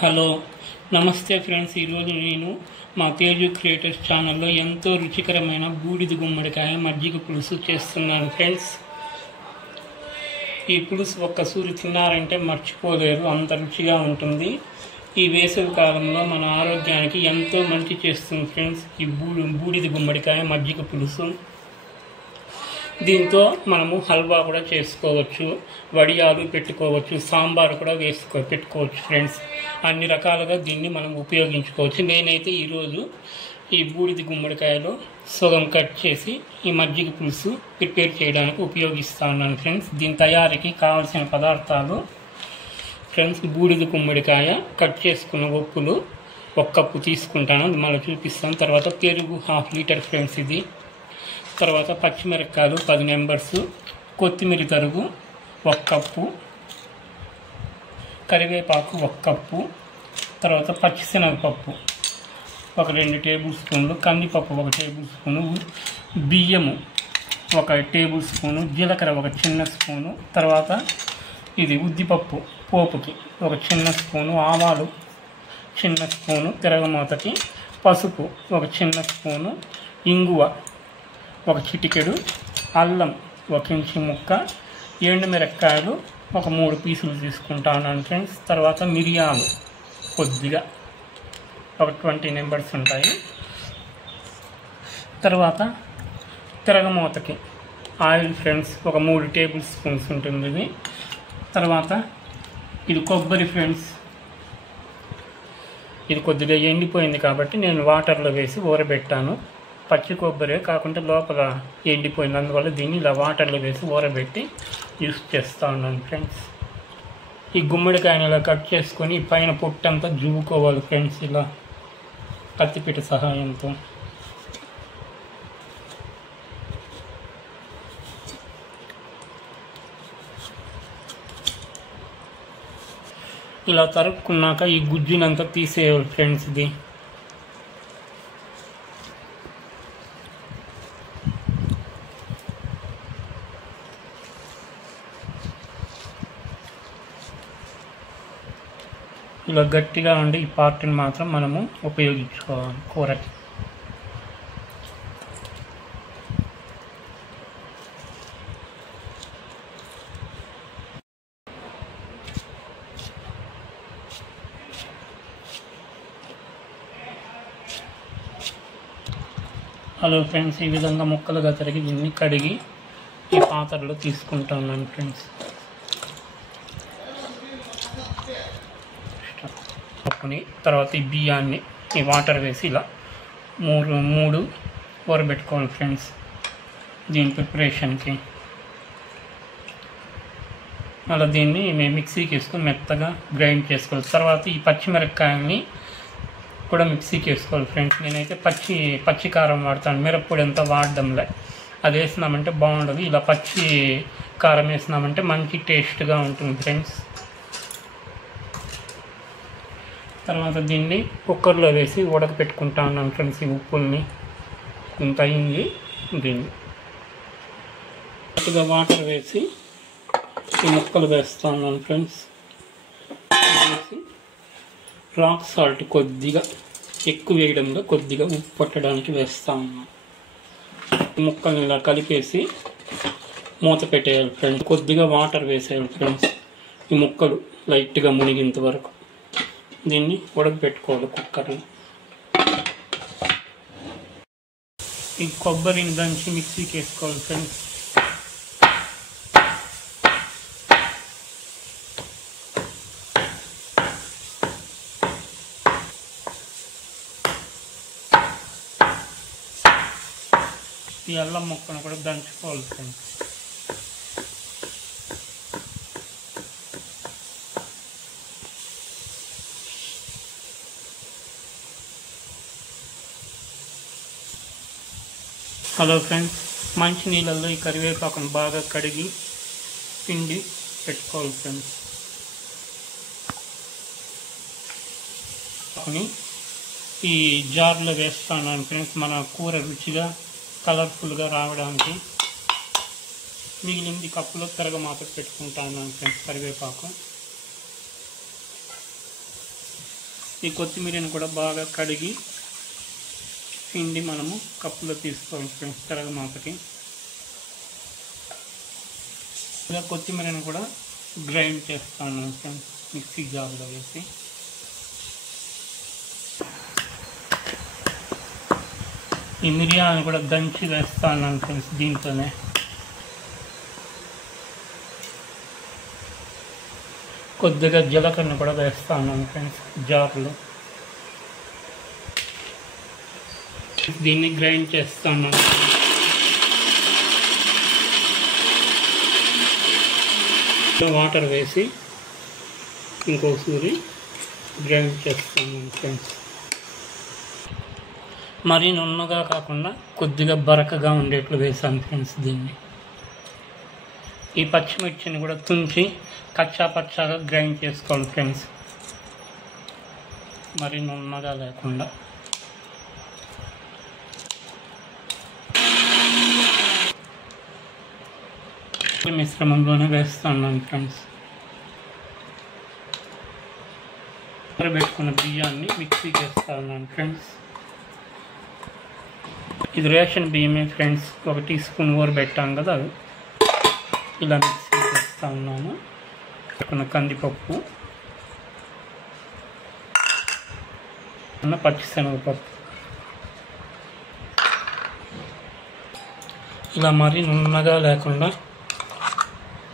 Hello నమస్తే friends. ఈరోజు నేను మా తేజు క్రియేటర్స్ ఛానల్లో ఎంతో రుచికరమైన బూడిద గుమ్మడికాయ మజ్జిగ పులుసు చేస్తున్నాను ఫ్రెండ్స్. ఈ పులుసు ఒక్కసూరి తిన్నారంటే మర్చిపోలేరు, అంత రుచిగా ఉంటుంది. ఈ వేసవి కాలంలో మన ఆరోగ్యానికి ఎంతో మంచి చేస్తుంది ఫ్రెండ్స్ ఈ బూడిద గుమ్మడికాయ మజ్జిగ పులుసు. దీంతో మనము హల్వా కూడా చేసుకోవచ్చు, వడియాలు పెట్టుకోవచ్చు, సాంబార్ కూడా పెట్టుకోవచ్చు ఫ్రెండ్స్. అన్ని రకాలుగా దీన్ని మనం ఉపయోగించుకోవచ్చు. నేనైతే ఈరోజు ఈ బూడిద గుమ్మడికాయలో సగం కట్ చేసి ఈ మజ్జిగ పులుసు ప్రిపేర్ చేయడానికి ఉపయోగిస్తున్నాను ఫ్రెండ్స్. దీని తయారీకి కావాల్సిన పదార్థాలు ఫ్రెండ్స్: బూడిద గుమ్మడికాయ కట్ చేసుకున్న ఉప్పులు 1 కప్పు తీసుకుంటాను, అది మళ్ళీ చూపిస్తాను. తర్వాత పెరుగు 1/2 లీటర్ ఫ్రెండ్స్ ఇది. తర్వాత పచ్చిమిరపకాయలు 10 నెంబర్స్, కొత్తిమీర తరుగు 1 కప్పు, కరివేపాకు 1 కప్పు, తర్వాత పచ్చిశనగపప్పు 2 టేబుల్ స్పూన్లు, కందిపప్పు 1 టేబుల్ స్పూను, బియ్యము 1 టేబుల్ స్పూను, జీలకర్ర 1 చిన్న స్పూను, తర్వాత ఇది ఉద్దిపప్పు పోపుకి 1 చిన్న స్పూను, ఆవాలు చిన్న స్పూను, తిరగమాతకి పసుపు 1 చిన్న స్పూను, ఇంగువ 1 చిటికెడు, అల్లం 1 ఇంచు ముక్క, ఎండుమిరపకాయలు 3 పీసులు తీసుకుంటాను ఫ్రెండ్స్. తర్వాత మిరియాలు కొద్దిగా 20 నెంబర్స్ ఉంటాయి. తర్వాత తిరగమూతకి ఆయిల్ ఫ్రెండ్స్ 3 టేబుల్ స్పూన్స్ ఉంటుంది ఇది. తర్వాత ఇది కొబ్బరి ఫ్రెండ్స్, ఇది కొద్దిగా ఎండిపోయింది కాబట్టి నేను వాటర్లో వేసి ఊరబెట్టాను. పచ్చి కొబ్బరి కాకుండా లోపల ఎండిపోయింది, అందువల్ల దీన్ని ఇలా వాటర్లో వేసి ఊరబెట్టి యూస్ చేస్తూ ఉన్నాను ఫ్రెండ్స్. ఈ గుమ్మడికాయని ఇలా కట్ చేసుకొని పైన పొట్టంతా జువ్వుకోవాలి ఫ్రెండ్స్, ఇలా కత్తిపీట సహాయంతో. ఇలా తరుక్కున్నాక ఈ గుజ్జునంతా తీసేయాలి ఫ్రెండ్స్. ఇది ఇలా గట్టిగా ఉండి ఈ పార్ట్ని మాత్రం మనము ఉపయోగించుకోవాలి కూరకి. హలో ఫ్రెండ్స్, ఈ విధంగా ముక్కలుగా తరిగి దీన్ని కడిగి ఈ పాత్రలో తీసుకుంటాను ఫ్రెండ్స్. తర్వాత ఈ బియ్యాన్ని ఈ వాటర్ వేసి ఇలా మూడు ఊరబెట్టుకోవాలి ఫ్రెండ్స్ దీని ప్రిపరేషన్కి. అలా దీన్ని మేము మిక్సీకి వేసుకొని మెత్తగా గ్రైండ్ చేసుకోవాలి. తర్వాత ఈ పచ్చిమిరపకాయల్ని కూడా మిక్సీకి వేసుకోవాలి ఫ్రెండ్స్. నేనైతే పచ్చి కారం వాడతాను, మిరప్పొడి అంతా వాడడంలే. అది వేసినామంటే బాగుండదు, ఇలా పచ్చి కారం వేసినామంటే మంచి టేస్ట్గా ఉంటుంది ఫ్రెండ్స్. తర్వాత దీన్ని కుక్కర్లో వేసి ఉడకపెట్టుకుంటా ఉన్నాను ఫ్రెండ్స్. ఈ ఉప్పుల్ని కొంత అయింది, దీన్ని కొద్దిగా వాటర్ వేసి ఈ ముక్కలు వేస్తూ ఉన్నాను ఫ్రెండ్స్. వేసి రాక్ సాల్ట్ కొద్దిగా ఎక్కువ వేయడంలో కొద్దిగా ఉప్పు పట్టడానికి వేస్తూ ఉన్నాను. ఈ ముక్కల్ని ఇలా కలిపేసి మూత పెట్టేయాలి ఫ్రెండ్స్. కొద్దిగా వాటర్ వేసేయాలి ఫ్రెండ్స్, ఈ ముక్కలు లైట్గా మునిగేంత వరకు దీన్ని ఉడకపెట్టుకోవాలి కుక్కర్లో. ఈ కొబ్బరిని దంచి మిక్సీకి వేసుకోవాలి ఫ్రెండ్స్. ఈ అల్లం ముక్కను కూడా దంచుకోవాలి ఫ్రెండ్స్. హలో ఫ్రెండ్స్, మంచి నీళ్ళల్లో ఈ కరివేపాకును బాగా కడిగి పిండి పెట్టుకోవాలి ఫ్రెండ్స్. ఈ జార్లో వేస్తాను ఫ్రెండ్స్, మన కూర రుచిగా కలర్ఫుల్గా రావడానికి. మిగిలింది కప్పులో తిరగమాత పెట్టుకుంటాను ఫ్రెండ్స్ కరివేపాకు. ఈ కొత్తిమీరని కూడా బాగా కడిగి పిండి మనము కప్పులో తీసుకోవాలి ఫ్రెండ్స్ తెరగమాతకి. ఇలా కొత్తిమీరని కూడా గ్రైండ్ చేస్తాను ఫ్రెండ్స్ మిక్సీ జార్లో వేసి. ఈ మిరియాలను కూడా దంచి వేస్తాను ఫ్రెండ్స్ దీంతోనే. కొద్దిగా జీలకర్ర కూడా వేస్తాను ఫ్రెండ్స్ జార్లో. దీన్ని గ్రైండ్ చేస్తాను. వాటర్ వేసి ఇంకోసారి గ్రైండ్ చేస్తాను ఫ్రెండ్స్. మరీ నున్నగా కాకుండా కొద్దిగా బరకగా ఉండేట్లు వేసాను ఫ్రెండ్స్ దీన్ని. ఈ పచ్చిమిర్చిని కూడా తుంచి కచ్చా పచ్చాగా గ్రైండ్ చేసుకోవాలి ఫ్రెండ్స్, మరీ నున్నగా లేకుండా. మిశ్రమంలోనే వేస్తున్నాను ఫ్రెండ్స్. పెట్టుకున్న బియ్యాన్ని మిక్సీకి వేస్తున్నాను ఫ్రెండ్స్. ఇది రేషన్ బియ్యమే ఫ్రెండ్స్, 1 టీ స్పూన్ ఊరబెట్టాం కదా, అది ఇలా మిక్సీకి వేస్తా ఉన్నాను. పెట్టుకున్న కందిపప్పు, పచ్చిశనగపప్పు ఇలా మరీ నున్నగా లేకుండా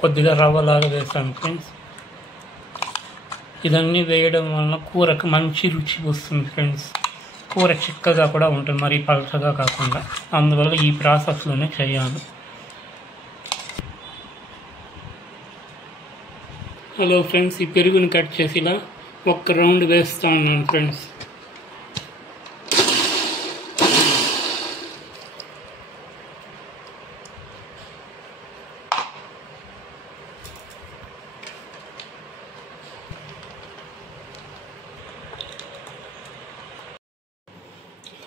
కొద్దిగా రవ్వలాగా వేసాను ఫ్రెండ్స్. ఇదన్నీ వేయడం వలన కూరకు మంచి రుచి వస్తుంది ఫ్రెండ్స్. కూర చిక్కగా కూడా ఉంటుంది, మరీ పలచగా కాకుండా. అందువల్ల ఈ ప్రాసెస్లోనే చేయాలి. హలో ఫ్రెండ్స్, ఈ పెరుగుని కట్ చేసి ఇలా 1 రౌండ్ వేస్తూ ఉన్నాను ఫ్రెండ్స్.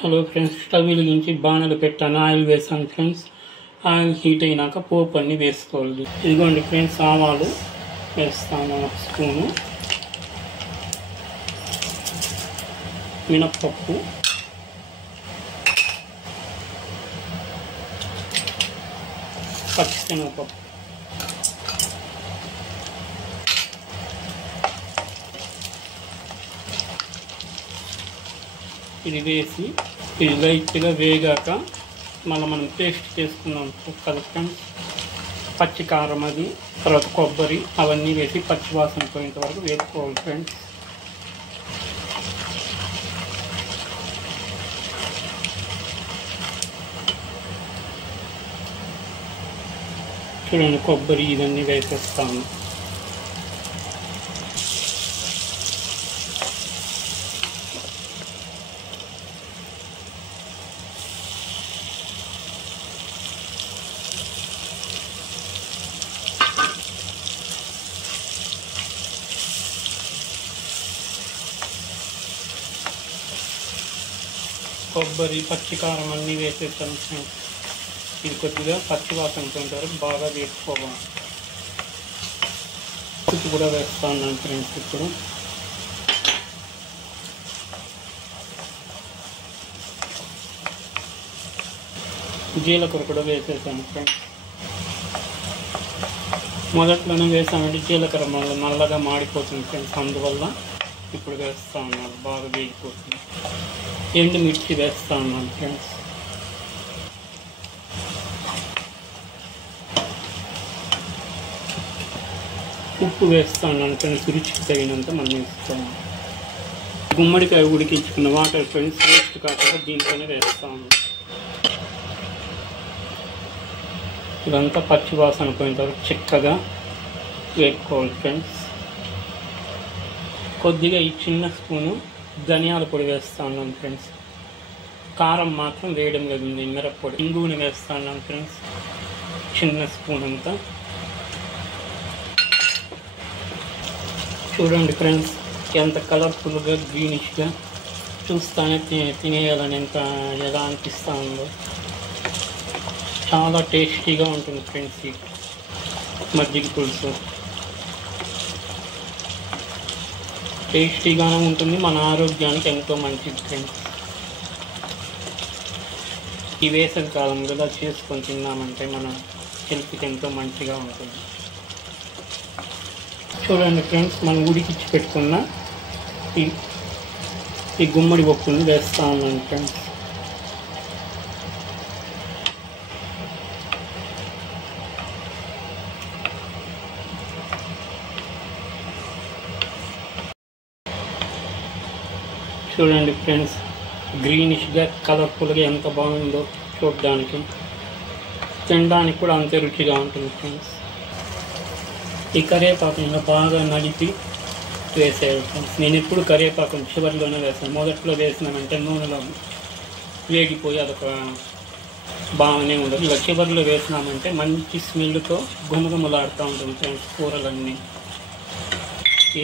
హలో ఫ్రెండ్స్, స్టవ్ వెలిగించి బాణలు పెట్టాను, ఆయిల్ వేసాను ఫ్రెండ్స్. ఆయిల్ హీట్ అయినాక పోపు అన్నీ వేసుకోవాలి. ఇదిగోండి ఫ్రెండ్స్, ఆవాలు వేస్తాను 1 స్పూను, మినప్పప్పు, పచ్చిశనగపప్పు, ఇది వేసి ఇది లైట్గా వేగాక మనం పేస్ట్ చేసుకున్నాం కదా ఫ్రెండ్స్, పచ్చి కారం అది, తర్వాత కొబ్బరి అవన్నీ వేసి పచ్చి వాసన పోయేంత వరకు వేసుకోవాలి ఫ్రెండ్స్. చూడండి, కొబ్బరి ఇవన్నీ వేసేస్తాను. కొబ్బరి పచ్చికారం అన్నీ వేసేసాను ఫ్రెండ్స్. ఇది కొద్దిగా పచ్చి వాసన పోయిన బాగా వేసుకోవాలి. ఉప్పు కూడా వేస్తాను ఫ్రెండ్స్. ఇప్పుడు జీలకర్ర కూడా వేసేసాను ఫ్రెండ్స్. మొదట్లోనే వేసామంటే జీలకర్ర నల్లగా మాడిపోతుంది ఫ్రెండ్స్, అందువల్ల ఇప్పుడు వేస్తా ఉన్నాను, బాగా వేగిపోతుంది. ఎండుమిర్చి వేస్తా ఉన్నాను ఫ్రెండ్స్. ఉప్పు వేస్తా ఉన్నాను ఫ్రెండ్స్, రుచికి తగినంత మనం వేస్తాము. గుమ్మడికాయ ఉడికించుకున్న వాటర్ ఫ్రెండ్స్, వేస్ట్ కాకుండా దీంట్లోనే వేస్తాము. ఇదంతా పచ్చి వాసన పోయిన తర్వాత చిక్కగా వేసుకోవాలి ఫ్రెండ్స్. కొద్దిగా ఈ చిన్న స్పూను ధనియాల పొడి వేస్తా ఉన్నాను ఫ్రెండ్స్. కారం మాత్రం వేయడం లేదు, మిరప్పొడి. ఇంగువని వేస్తా ఉన్నాను ఫ్రెండ్స్, చిన్న స్పూన్ అంతా. చూడండి ఫ్రెండ్స్, ఎంత కలర్ఫుల్గా గ్రీనిష్గా చూస్తానే తినేయాలని ఎలా అనిపిస్తూ ఉందో. చాలా టేస్టీగా ఉంటుంది ఫ్రెండ్స్ ఈ మజ్జిగ పులుసు. టేస్టీగానే ఉంటుంది, మన ఆరోగ్యానికి ఎంతో మంచిది ఫ్రెండ్స్. ఈ వేసవి కాలం ఇలా చేసుకొని తిన్నామంటే మన హెల్త్కి ఎంతో మంచిగా ఉంటుంది. చూడండి ఫ్రెండ్స్, మనం ఉడికిచ్చి పెట్టుకున్న ఈ గుమ్మడి పప్పుని వేస్తూ ఉన్నాను ఫ్రెండ్స్. చూడండి ఫ్రెండ్స్, గ్రీనిష్గా కలర్ఫుల్గా ఎంత బాగుందో చూడడానికి, తినడానికి కూడా అంతే రుచిగా ఉంటుంది ఫ్రెండ్స్. ఈ కరివేపాకుని బాగా నలిపి వేసేయాలి ఫ్రెండ్స్. నేను ఎప్పుడు కరివేపాకు చివరిలోనే వేస్తాను. మొదట్లో వేసినామంటే నూనెలో వేగిపోయి అదొక బాగానే ఉండదు. ఇలా చివరిలో వేసినామంటే మంచి స్మెల్తో గుమగుమలాడుతూ ఉంటుంది ఫ్రెండ్స్ కూరలన్నీ.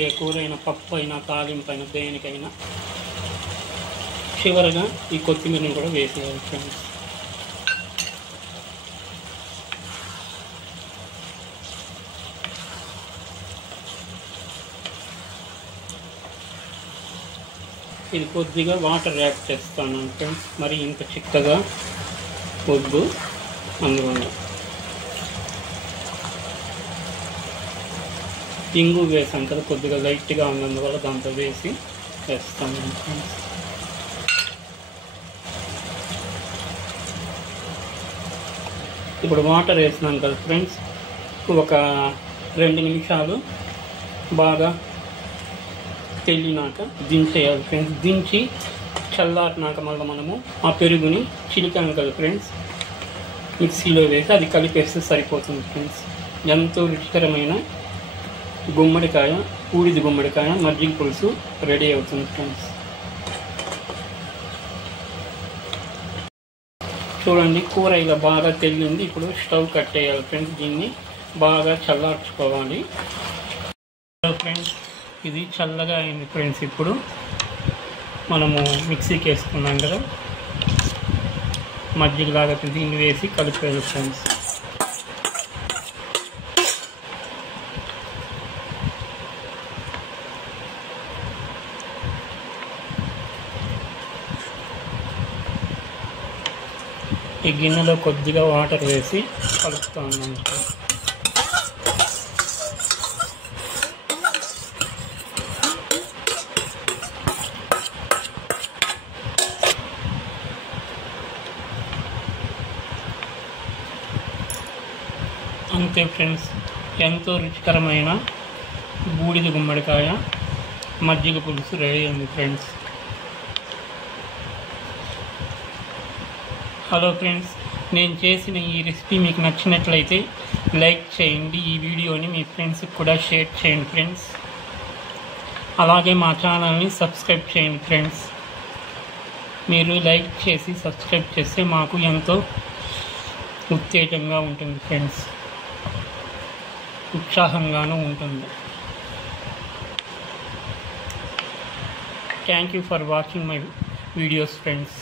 ఏ కూర అయినా, పప్పు అయినా, తాలింపు అయినా, దేనికైనా చివరగా ఈ కొత్తిమీరని కూడా వేసేయాలి ఫ్రెండ్స్. ఇది కొద్దిగా వాటర్ యాడ్ చేస్తాను ఫ్రెండ్స్, మరి ఇంత చిక్కగా వద్దు. అందువల్ల ఇంగు వేసాం కదా, కొద్దిగా లైట్గా ఉన్నందువల్ల దాంతో వేస్తాను ఫ్రెండ్స్. ఇప్పుడు వాటర్ వేసినాను కదా ఫ్రెండ్స్, ఒక 2 నిమిషాలు బాగా తెల్లినాక దించేయాలి ఫ్రెండ్స్. దించి చల్లారినాక మళ్ళీ మనము ఆ పెరుగుని చిలికాను కదా ఫ్రెండ్స్, మిక్సీలో వేసి అది కలిపేస్తే సరిపోతుంది ఫ్రెండ్స్. ఎంతో రుచికరమైన గుమ్మడికాయ, ఊడిది గుమ్మడికాయ మజ్జిగ పులుసు రెడీ అవుతుంది ఫ్రెండ్స్. చూడండి, కూర ఇలా బాగా తెల్లింది. ఇప్పుడు స్టవ్ కట్టేయాలి ఫ్రెండ్స్. దీన్ని బాగా చల్లార్చుకోవాలి ఫ్రెండ్స్. ఇది చల్లగా అయింది ఫ్రెండ్స్. ఇప్పుడు మనము మిక్సీకి వేసుకున్నాం కదా మజ్జిగలాగా, దీన్ని వేసి కలిపేయాలి ఫ్రెండ్స్. ఈ గిన్నెలో కొద్దిగా వాటర్ వేసి కలుపుతూ ఉన్నాను. అంతే ఫ్రెండ్స్, ఎంతో రుచికరమైన బూడిద గుమ్మడికాయ మజ్జిగ పులుసు రెడీ అయింది ఫ్రెండ్స్. హలో ఫ్రెండ్స్, నేను చేసిన ఈ రెసిపీ మీకు నచ్చినట్లయితే లైక్ చేయండి. ఈ వీడియోని మీ ఫ్రెండ్స్కి కూడా షేర్ చేయండి ఫ్రెండ్స్. అలాగే మా ఛానల్ని సబ్స్క్రైబ్ చేయండి ఫ్రెండ్స్. మీరు లైక్ చేసి సబ్స్క్రైబ్ చేస్తే మాకు ఎంతో ఉత్తేజంగా ఉంటుంది ఫ్రెండ్స్, ఉత్సాహంగానూ ఉంటుంది. Thank you for watching my videos friends.